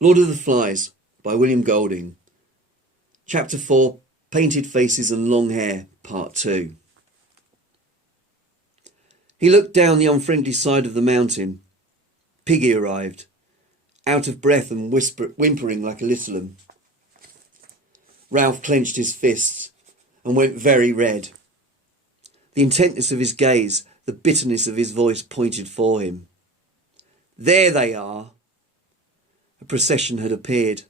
Lord of the Flies by William Golding. Chapter 4, Painted Faces and Long Hair, Part 2. He looked down the unfriendly side of the mountain. Piggy arrived, out of breath and whimpering like a little one. Ralph clenched his fists and went very red. The intentness of his gaze, the bitterness of his voice pointed for him. There they are. A procession had appeared,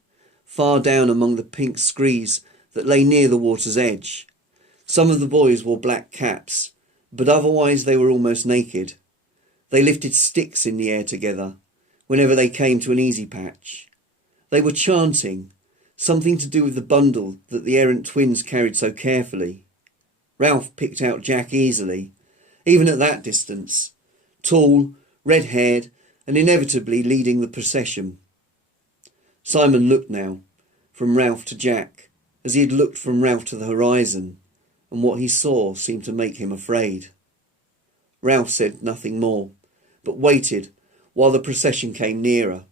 far down among the pink screes that lay near the water's edge. Some of the boys wore black caps, but otherwise they were almost naked. They lifted sticks in the air together whenever they came to an easy patch. They were chanting, something to do with the bundle that the errant twins carried so carefully. Ralph picked out Jack easily, even at that distance, tall, red-haired, and inevitably leading the procession. Simon looked now, from Ralph to Jack, as he had looked from Ralph to the horizon, and what he saw seemed to make him afraid. Ralph said nothing more, but waited while the procession came nearer.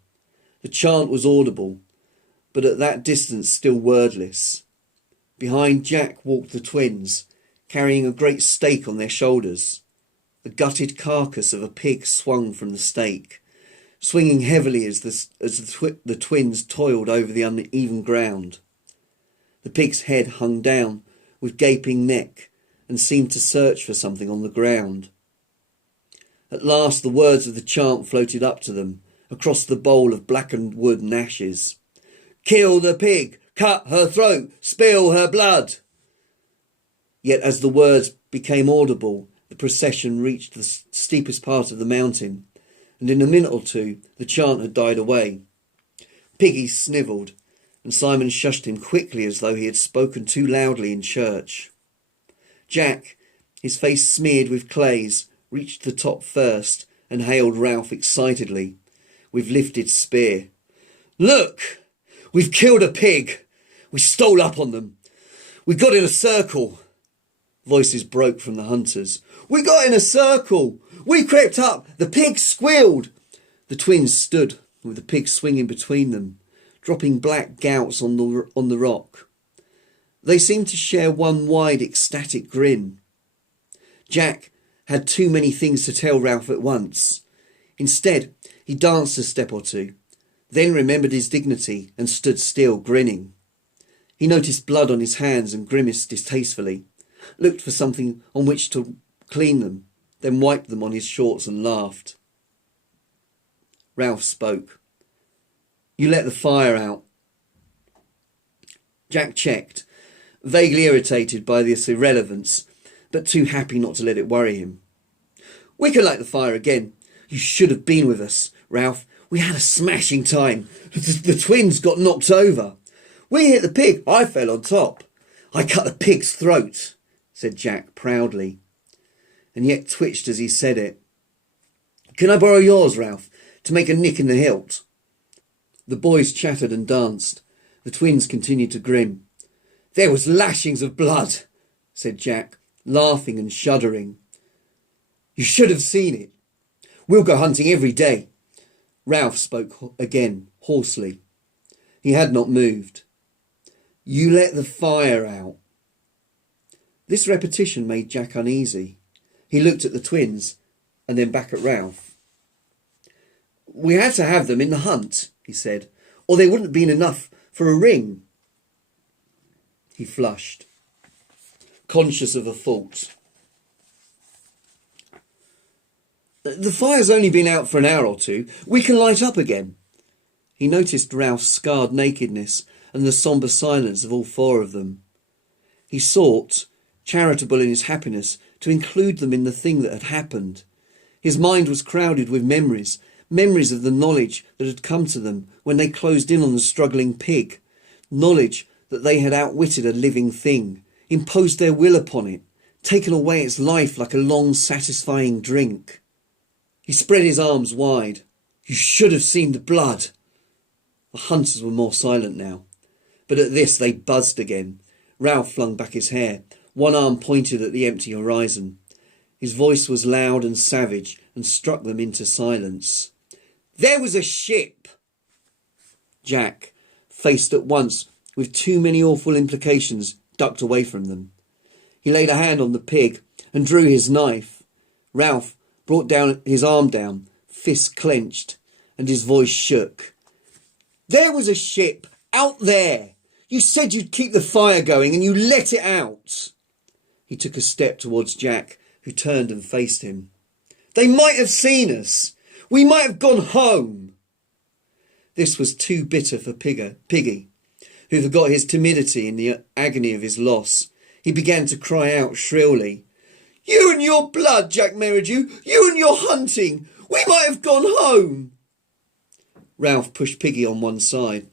The chant was audible, but at that distance still wordless. Behind Jack walked the twins, carrying a great stake on their shoulders. The gutted carcass of a pig swung from the stake, swinging heavily as the twins toiled over the uneven ground. The pig's head hung down with gaping neck and seemed to search for something on the ground. At last the words of the chant floated up to them, across the bowl of blackened wood and ashes. "Kill the pig! Cut her throat! Spill her blood!" Yet as the words became audible, the procession reached the steepest part of the mountain, and in a minute or two the chant had died away. Piggy snivelled, and Simon shushed him quickly as though he had spoken too loudly in church. Jack, his face smeared with clays, reached the top first and hailed Ralph excitedly, with lifted spear. "Look! We've killed a pig! We stole up on them! We got in a circle!" Voices broke from the hunters. "We got in a circle! We crept up! The pig squealed!" The twins stood with the pig swinging between them, dropping black gouts on the rock. They seemed to share one wide ecstatic grin. Jack had too many things to tell Ralph at once. Instead, he danced a step or two, then remembered his dignity and stood still, grinning. He noticed blood on his hands and grimaced distastefully, looked for something on which to clean them, then wiped them on his shorts and laughed. Ralph spoke. "You let the fire out." Jack checked, vaguely irritated by this irrelevance, but too happy not to let it worry him. "We can light the fire again. You should have been with us, Ralph. We had a smashing time. The twins got knocked over. We hit the pig. I fell on top. I cut the pig's throat," said Jack proudly, and yet twitched as he said it. "Can I borrow yours, Ralph, to make a nick in the hilt?" The boys chattered and danced. The twins continued to grin. "There was lashings of blood," said Jack, laughing and shuddering. "You should have seen it. We'll go hunting every day." Ralph spoke again, hoarsely. He had not moved. "You let the fire out." This repetition made Jack uneasy. He looked at the twins and then back at Ralph. "We had to have them in the hunt," he said, "or they wouldn't have been enough for a ring." He flushed, conscious of a fault. "The fire's only been out for an hour or two. We can light up again." He noticed Ralph's scarred nakedness and the sombre silence of all four of them. He sought, charitable in his happiness, to include them in the thing that had happened. His mind was crowded with memories of the knowledge that had come to them when they closed in on the struggling pig, knowledge that they had outwitted a living thing, imposed their will upon it, taken away its life like a long satisfying drink. He spread his arms wide. "You should have seen the blood." The hunters were more silent now, but at this they buzzed again. Ralph flung back his hair. One arm pointed at the empty horizon. His voice was loud and savage and struck them into silence. "There was a ship." Jack, faced at once with too many awful implications, ducked away from them. He laid a hand on the pig and drew his knife. Ralph brought down his arm down, fists clenched, and his voice shook. "There was a ship out there. You said you'd keep the fire going and you let it out." He took a step towards Jack, who turned and faced him. "They might have seen us. We might have gone home." This was too bitter for Piggy, who forgot his timidity in the agony of his loss. He began to cry out shrilly, "You and your blood, Jack Merridew! You and your hunting! We might have gone home!" Ralph pushed Piggy on one side.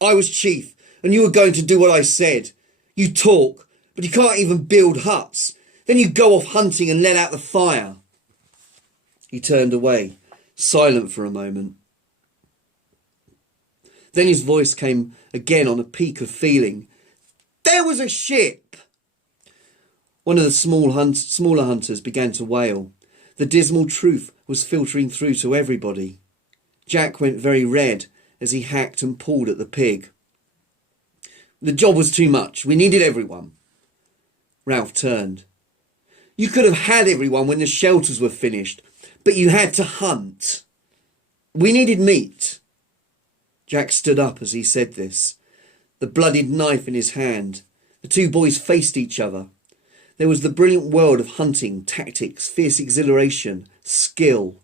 "I was chief, and you were going to do what I said. You talk, but you can't even build huts. Then you go off hunting and let out the fire." He turned away, silent for a moment. Then his voice came again on a peak of feeling. "There was a ship!" One of the smaller hunters began to wail. The dismal truth was filtering through to everybody. Jack went very red as he hacked and pulled at the pig. "The job was too much. We needed everyone." Ralph turned. "You could have had everyone when the shelters were finished, but you had to hunt. We needed meat." Jack stood up as he said this, the bloodied knife in his hand. The two boys faced each other. There was the brilliant world of hunting, tactics, fierce exhilaration, skill.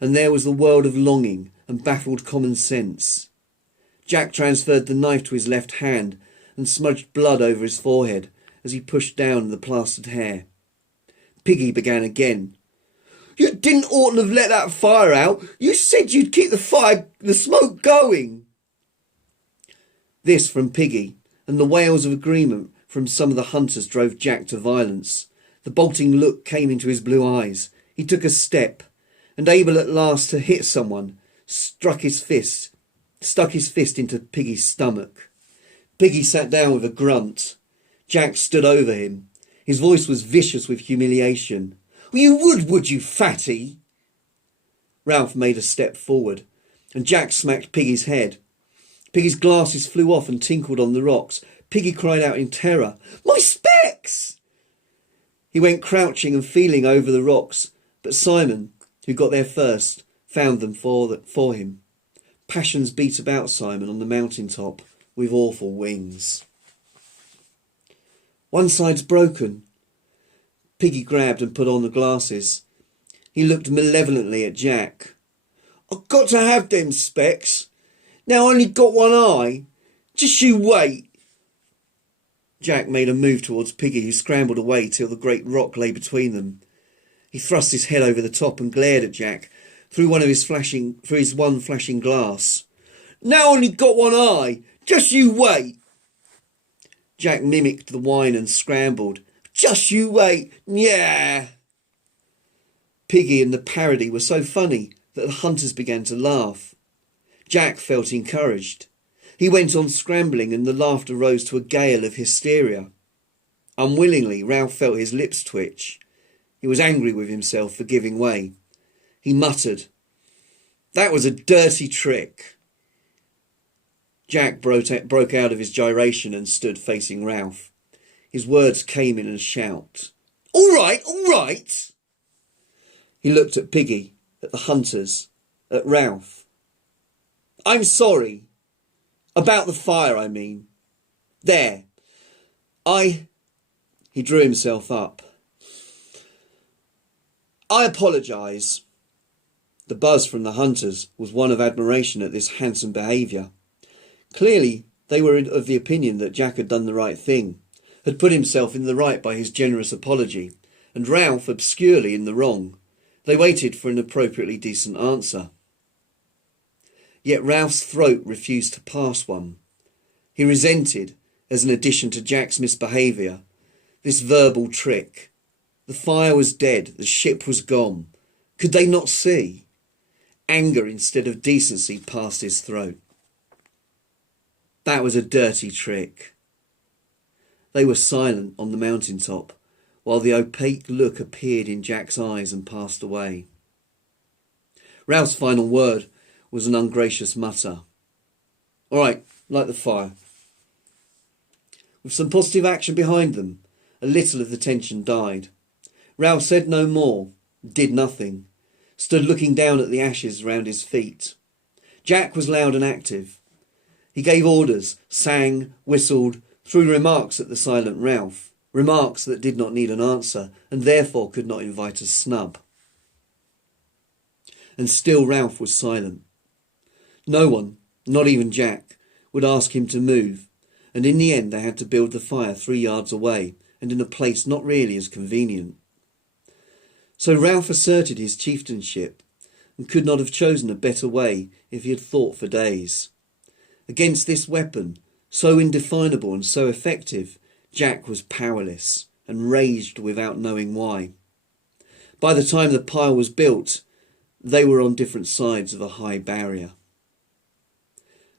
And there was the world of longing and baffled common sense. Jack transferred the knife to his left hand and smudged blood over his forehead as he pushed down the plastered hair. Piggy began again. "You didn't oughtn't have let that fire out. You said you'd keep the smoke going." This from Piggy, and the wails of agreement from some of the hunters drove Jack to violence. The bolting look came into his blue eyes. He took a step, and able at last to hit someone, stuck his fist into Piggy's stomach. Piggy sat down with a grunt. Jack stood over him. His voice was vicious with humiliation. "Well, you would you, fatty?" Ralph made a step forward, and Jack smacked Piggy's head. Piggy's glasses flew off and tinkled on the rocks. Piggy cried out in terror, "My specs!" He went crouching and feeling over the rocks, but Simon, who got there first, found them for him. Passions beat about Simon on the mountain top with awful wings. "One side's broken." Piggy grabbed and put on the glasses. He looked malevolently at Jack. "I've got to have them specs. Now I only got one eye. Just you wait." Jack made a move towards Piggy, who scrambled away till the great rock lay between them. He thrust his head over the top and glared at Jack through his one flashing glass. "Now I only got one eye. Just you wait." Jack mimicked the whine and scrambled. "Just you wait. Yeah." Piggy and the parody were so funny that the hunters began to laugh. Jack felt encouraged. He went on scrambling and the laughter rose to a gale of hysteria. Unwillingly, Ralph felt his lips twitch. He was angry with himself for giving way. He muttered, "That was a dirty trick." Jack broke out of his gyration and stood facing Ralph. His words came in a shout. All right. He looked at Piggy, at the hunters, at Ralph. "I'm sorry. About the fire, I mean. There. He drew himself up. "I apologise." The buzz from the hunters was one of admiration at this handsome behaviour. Clearly they were of the opinion that Jack had done the right thing, had put himself in the right by his generous apology, and Ralph obscurely in the wrong. They waited for an appropriately decent answer. Yet Ralph's throat refused to pass one. He resented, as an addition to Jack's misbehaviour, this verbal trick. The fire was dead, the ship was gone. Could they not see? Anger instead of decency passed his throat. That was a dirty trick. They were silent on the mountain top, while the opaque look appeared in Jack's eyes and passed away. Ralph's final word was an ungracious mutter. All right, light the fire. With some positive action behind them, a little of the tension died. Ralph said no more, did nothing, stood looking down at the ashes round his feet. Jack was loud and active. He gave orders, sang, whistled, threw remarks at the silent Ralph, remarks that did not need an answer and therefore could not invite a snub. And still Ralph was silent. No one, not even Jack, would ask him to move, and in the end they had to build the fire 3 yards away and in a place not really as convenient. So Ralph asserted his chieftainship and could not have chosen a better way if he had thought for days. Against this weapon, so indefinable and so effective, Jack was powerless and raged without knowing why. By the time the pile was built, they were on different sides of a high barrier.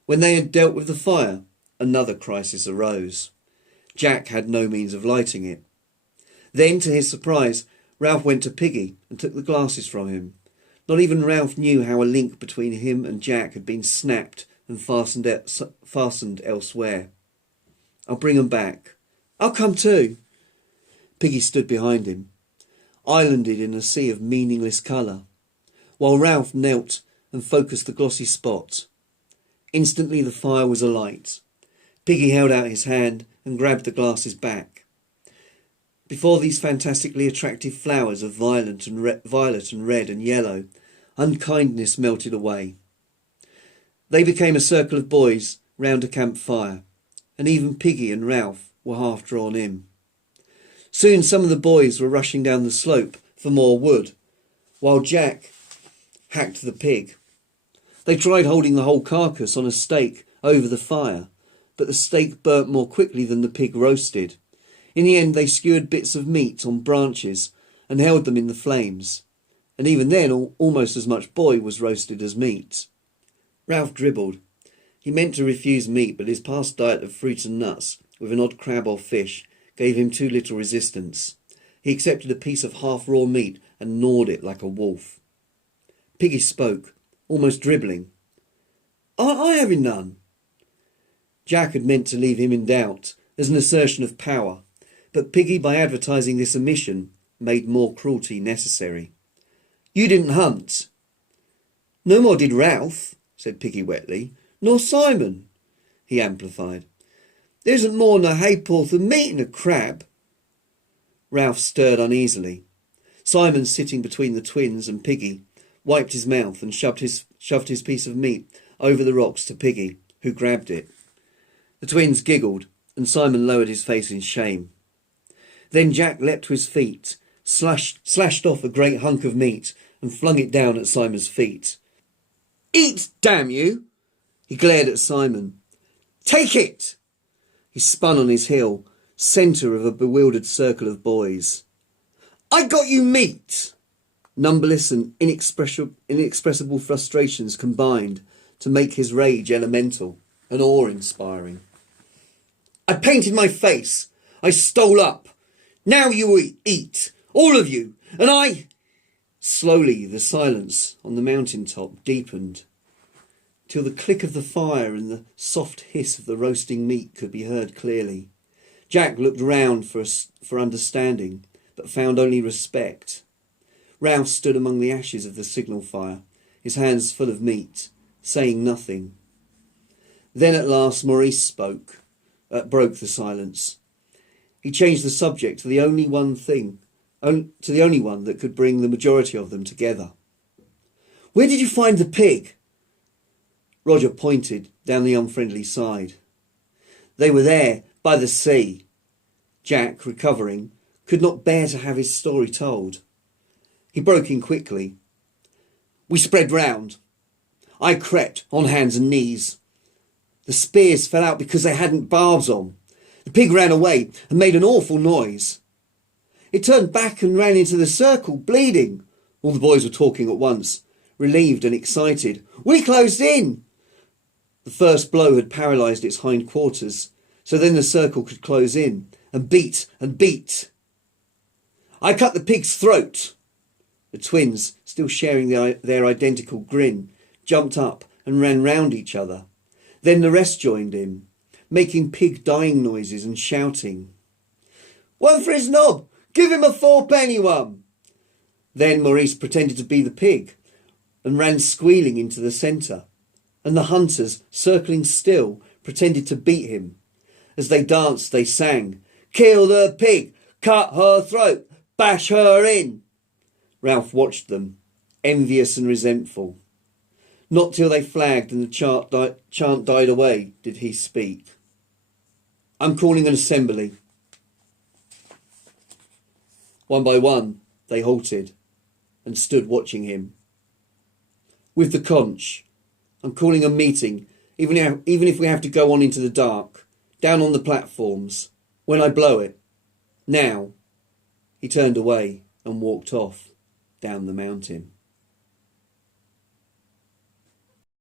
When they had dealt with the fire, another crisis arose. Jack had no means of lighting it. Then, to his surprise, Ralph went to Piggy and took the glasses from him. Not even Ralph knew how a link between him and Jack had been snapped and fastened elsewhere. I'll bring 'em back. I'll come too. Piggy stood behind him, islanded in a sea of meaningless colour, while Ralph knelt and focused the glossy spot. Instantly the fire was alight. Piggy held out his hand and grabbed the glasses back. Before these fantastically attractive flowers of violet and red and yellow, unkindness melted away. They became a circle of boys round a campfire, and even Piggy and Ralph were half drawn in. Soon some of the boys were rushing down the slope for more wood, while Jack hacked the pig. They tried holding the whole carcass on a stake over the fire, but the stake burnt more quickly than the pig roasted. In the end they skewered bits of meat on branches and held them in the flames, and even then almost as much boy was roasted as meat. Ralph dribbled. He meant to refuse meat, but his past diet of fruit and nuts, with an odd crab or fish, gave him too little resistance. He accepted a piece of half-raw meat and gnawed it like a wolf. Piggy spoke, almost dribbling. I having none. Jack had meant to leave him in doubt, as an assertion of power, but Piggy, by advertising this omission, made more cruelty necessary. You didn't hunt. No more did Ralph, said Piggy wetly. Nor Simon, he amplified. There isn't more than a ha'porth of meat in a crab. Ralph stirred uneasily. Simon, sitting between the twins and Piggy, wiped his mouth and shoved his piece of meat over the rocks to Piggy, who grabbed it. The twins giggled, and Simon lowered his face in shame. Then Jack leapt to his feet, slashed off a great hunk of meat, and flung it down at Simon's feet. Eat, damn you! He glared at Simon. Take it! He spun on his heel, centre of a bewildered circle of boys. I got you meat! Numberless and inexpressible frustrations combined to make his rage elemental and awe-inspiring. I painted my face. I stole up. Now you eat, all of you, and I... Slowly the silence on the mountain-top deepened, till the click of the fire and the soft hiss of the roasting meat could be heard clearly. Jack looked round for understanding, but found only respect. Ralph stood among the ashes of the signal fire, his hands full of meat, saying nothing. Then at last Maurice broke the silence. He changed the subject to the only one that could bring the majority of them together. Where did you find the pig? Roger pointed down the unfriendly side. They were there, by the sea. Jack, recovering, could not bear to have his story told. He broke in quickly. We spread round. I crept on hands and knees. The spears fell out because they hadn't barbs on. The pig ran away and made an awful noise. It turned back and ran into the circle, bleeding. All the boys were talking at once, relieved and excited. We closed in. The first blow had paralysed its hindquarters, so then the circle could close in and beat and beat. I cut the pig's throat. The twins, still sharing their identical grin, jumped up and ran round each other. Then the rest joined him, making pig dying noises and shouting. "One for his knob! Give him a fourpenny one!" Then Maurice pretended to be the pig and ran squealing into the centre, and the hunters, circling still, pretended to beat him. As they danced, they sang, "Kill the pig! Cut her throat! Bash her in!" Ralph watched them, envious and resentful. Not till they flagged and the chant died away did he speak. "I'm calling an assembly." One by one, they halted and stood watching him. "With the conch, I'm calling a meeting, even if we have to go on into the dark, down on the platforms, when I blow it. Now." He turned away and walked off down the mountain.